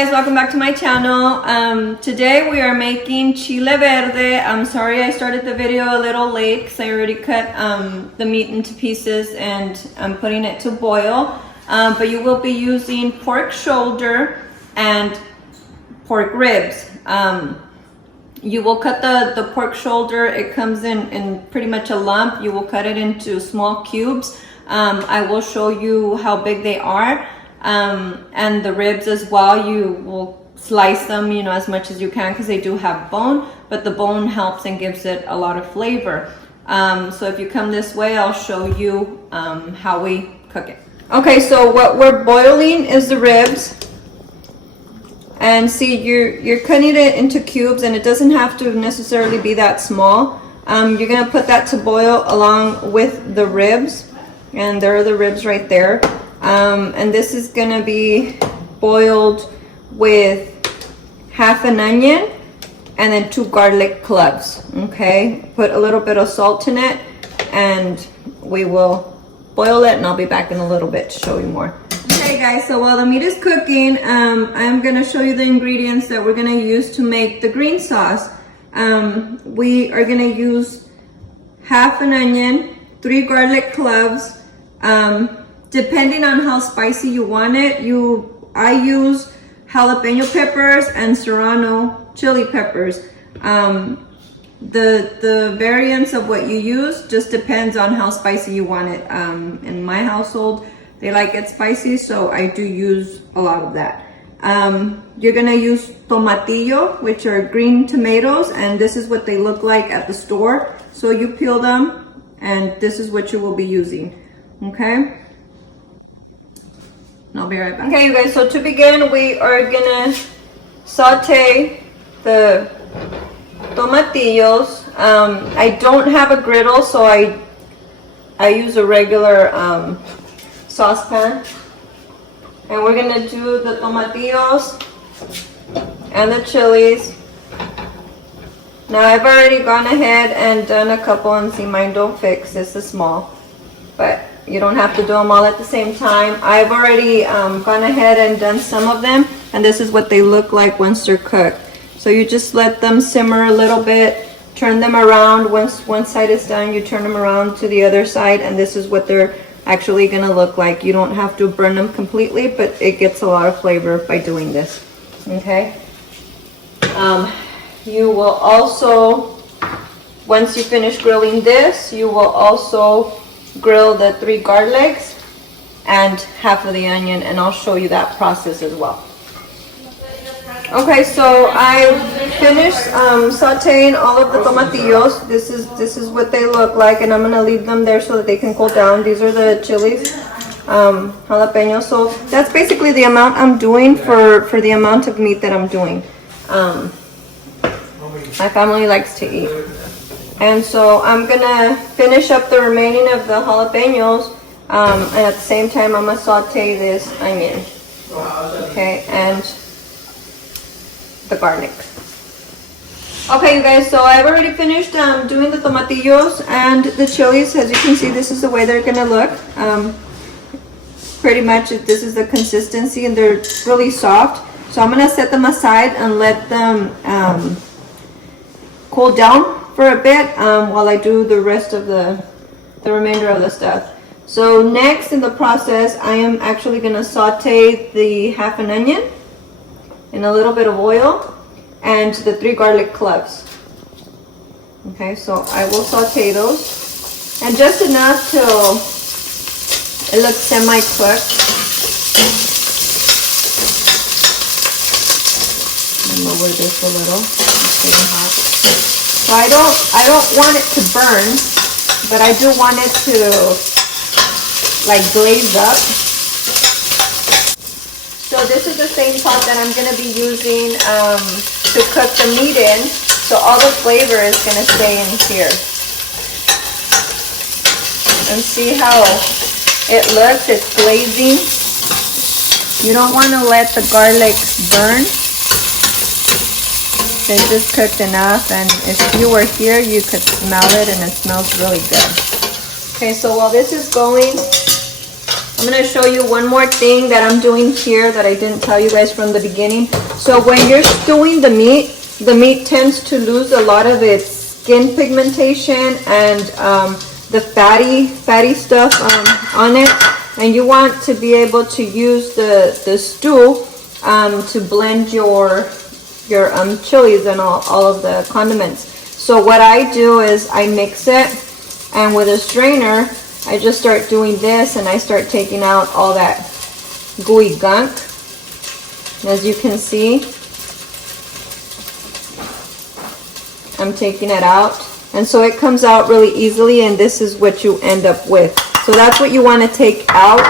guys, welcome back to my channel. Today we are making chile verde. I'm sorry I started the video a little late because I already cut the meat into pieces and I'm putting it to boil. But you will be using pork shoulder and pork ribs. You will cut the pork shoulder. It comes in pretty much a lump. You will cut it into small cubes. I will show you how big they are. And the ribs as well, you will slice them, you know, as much as you can because they do have bone, but the bone helps and gives it a lot of flavor. So if you come this way, I'll show you how we cook it. Okay, so what we're boiling is the ribs. And see, you're cutting it into cubes, and it doesn't have to necessarily be that small. You're gonna put that to boil along with the ribs, and there are the ribs right there. And this is gonna be boiled with half an onion and then 2 garlic cloves. Okay, put a little bit of salt in it and we will boil it, and I'll be back in a little bit to show you more. Okay guys, so while the meat is cooking, I'm gonna show you the ingredients that we're gonna use to make the green sauce. We are gonna use half an onion, 3 garlic cloves. Depending on how spicy you want it, I use jalapeño peppers and Serrano chili peppers. The variance of what you use just depends on how spicy you want it. In my household, they like it spicy, so I do use a lot of that. You're gonna use tomatillo, which are green tomatoes, and this is what they look like at the store. So you peel them, and this is what you will be using, okay? And I'll be right back. Okay, you guys, so to begin, we are gonna saute the tomatillos. I don't have a griddle, so I use a regular saucepan. And we're gonna do the tomatillos and the chilies. Now I've already gone ahead and done a couple, and see, mine don't fix, this is small. But you don't have to do them all at the same time. I've already gone ahead and done some of them, and this is what they look like once they're cooked. So you just let them simmer a little bit, turn them around. Once one side is done, you turn them around to the other side, and this is what they're actually gonna look like. You don't have to burn them completely, but it gets a lot of flavor by doing this, okay? You will also, once you finish grilling this, you will also grill the 3 garlics and half of the onion, and I'll show you that process as well. Okay, so I finished sauteing all of the tomatillos. This is what they look like, and I'm gonna leave them there so that they can cool down. These are the chilies, jalapeño. So that's basically the amount I'm doing for the amount of meat that I'm doing. My family likes to eat. And so I'm gonna finish up the remaining of the jalapeños, and at the same time I'm gonna saute this onion, okay, and the garlic. Okay, you guys, so I've already finished doing the tomatillos and the chilies. As you can see, this is the way they're gonna look. Pretty much this is the consistency, and they're really soft. So I'm gonna set them aside and let them cool down for a bit while I do the rest of the remainder of the stuff. So next in the process, I am actually gonna saute the half an onion in a little bit of oil and the 3 garlic cloves. Okay, so I will saute those, and just enough till it looks semi-cooked. Lower this a little, it's getting hot. So I don't want it to burn, but I do want it to like glaze up. So this is the same pot that I'm gonna be using to cook the meat in. So all the flavor is gonna stay in here. And see how it looks, it's glazing. You don't wanna let the garlic burn. They just cooked enough, and if you were here, you could smell it, and it smells really good. Okay, so while this is going, I'm gonna show you one more thing that I'm doing here that I didn't tell you guys from the beginning. So when you're stewing the meat tends to lose a lot of its skin pigmentation and the fatty stuff on it. And you want to be able to use the stew to blend your chilies and all of the condiments. So what I do is I mix it, and with a strainer I just start doing this, and I start taking out all that gooey gunk. And as you can see, I'm taking it out, and so it comes out really easily, and this is what you end up with. So that's what you want to take out,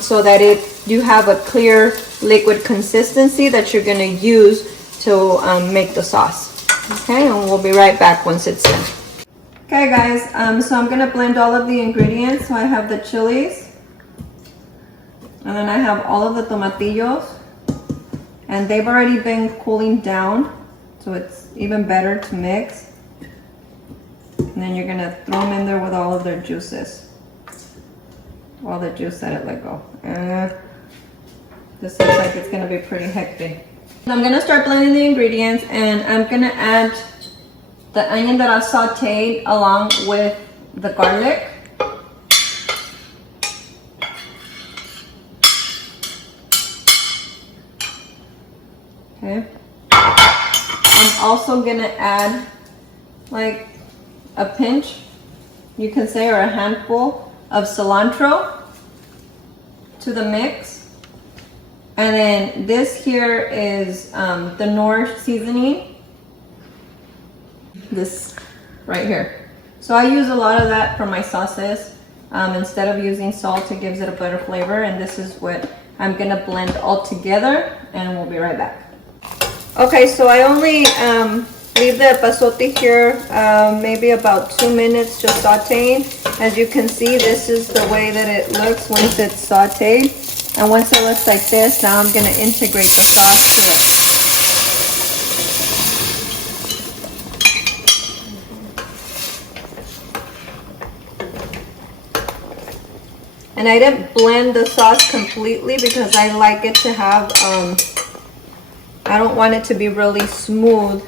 so that you have a clear liquid consistency that you're going to use to make the sauce. Okay, and we'll be right back once it's done. Okay guys, so I'm going to blend all of the ingredients. So I have the chilies, and then I have all of the tomatillos, and they've already been cooling down, so it's even better to mix. And then you're going to throw them in there with all of their juices. All the juice that it let go. This looks like it's going to be pretty hectic. I'm going to start blending the ingredients, and I'm going to add the onion that I sauteed along with the garlic. Okay. I'm also going to add like a pinch, you can say, or a handful of cilantro to the mix. And then this here is the Knorr seasoning, this right here. So I use a lot of that for my sauces. Instead of using salt, it gives it a better flavor. And this is what I'm gonna blend all together, and we'll be right back. Okay, so I only leave the epazote here maybe about 2 minutes just sauteing. As you can see, this is the way that it looks once it's sauteed. And once it looks like this, now I'm going to integrate the sauce to it. And I didn't blend the sauce completely because I like it to have, I don't want it to be really smooth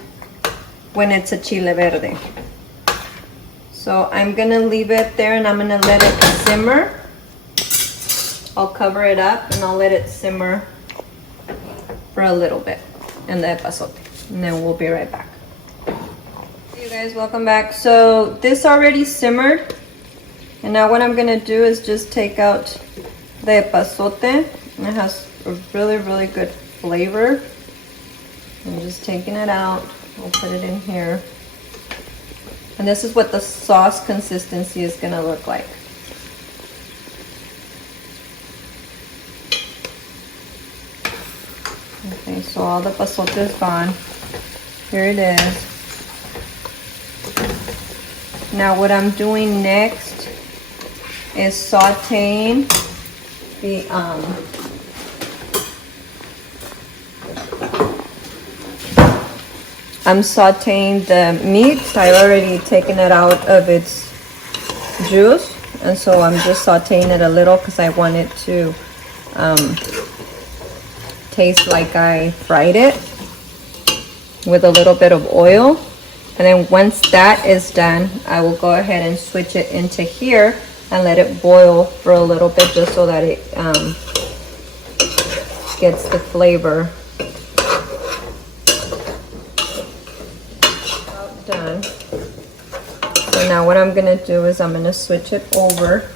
when it's a chile verde. So I'm going to leave it there, and I'm going to let it simmer. I'll cover it up and I'll let it simmer for a little bit in the epazote, and then we'll be right back. Hey you guys, welcome back. So this already simmered, and now what I'm gonna do is just take out the epazote. It has a really good flavor. I'm just taking it out. We'll put it in here, and this is what the sauce consistency is gonna look like. Okay, so all the epazote is gone. Here it is. Now what I'm doing next is sauteing the I'm sauteing the meat. I've already taken it out of its juice, and so I'm just sauteing it a little because I want it to taste like I fried it with a little bit of oil. And then once that is done, I will go ahead and switch it into here and let it boil for a little bit, just so that it gets the flavor. About done. So now what I'm gonna do is I'm gonna switch it over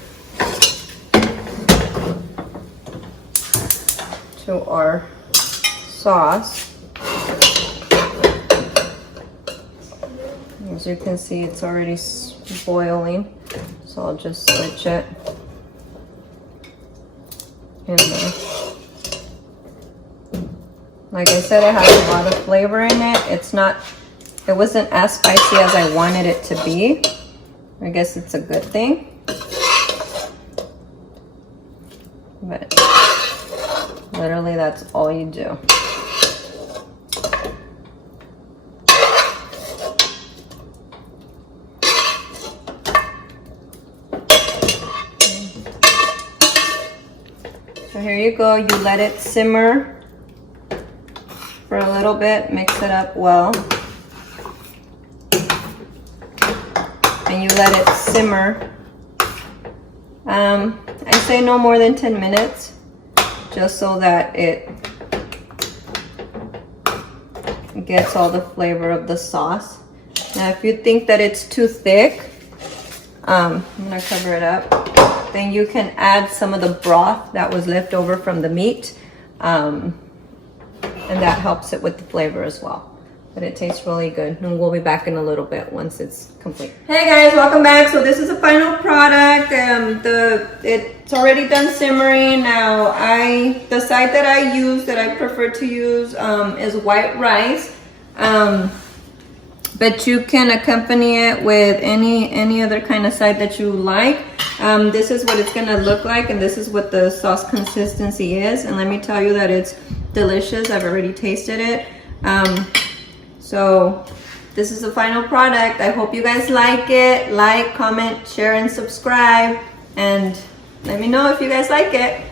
to our sauce. As you can see, it's already boiling, so I'll just switch it in there. Like I said, it has a lot of flavor in it. It wasn't as spicy as I wanted it to be. I guess it's a good thing. But literally, that's all you do. here you go. You let it simmer for a little bit. Mix it up well. And you let it simmer. I say no more than 10 minutes, just so that it gets all the flavor of the sauce. Now, if you think that it's too thick, I'm gonna cover it up. Then you can add some of the broth that was left over from the meat, and that helps it with the flavor as well. But it tastes really good, and we'll be back in a little bit once it's complete. Hey guys, welcome back. So this is the final product. It's already done simmering. Now the side that I use, that I prefer to use, is white rice. But you can accompany it with any other kind of side that you like. This is what it's gonna look like, and this is what the sauce consistency is. And let me tell you that it's delicious. I've already tasted it. So this is the final product. I hope you guys like it. Like, comment, share, and subscribe. And let me know if you guys like it.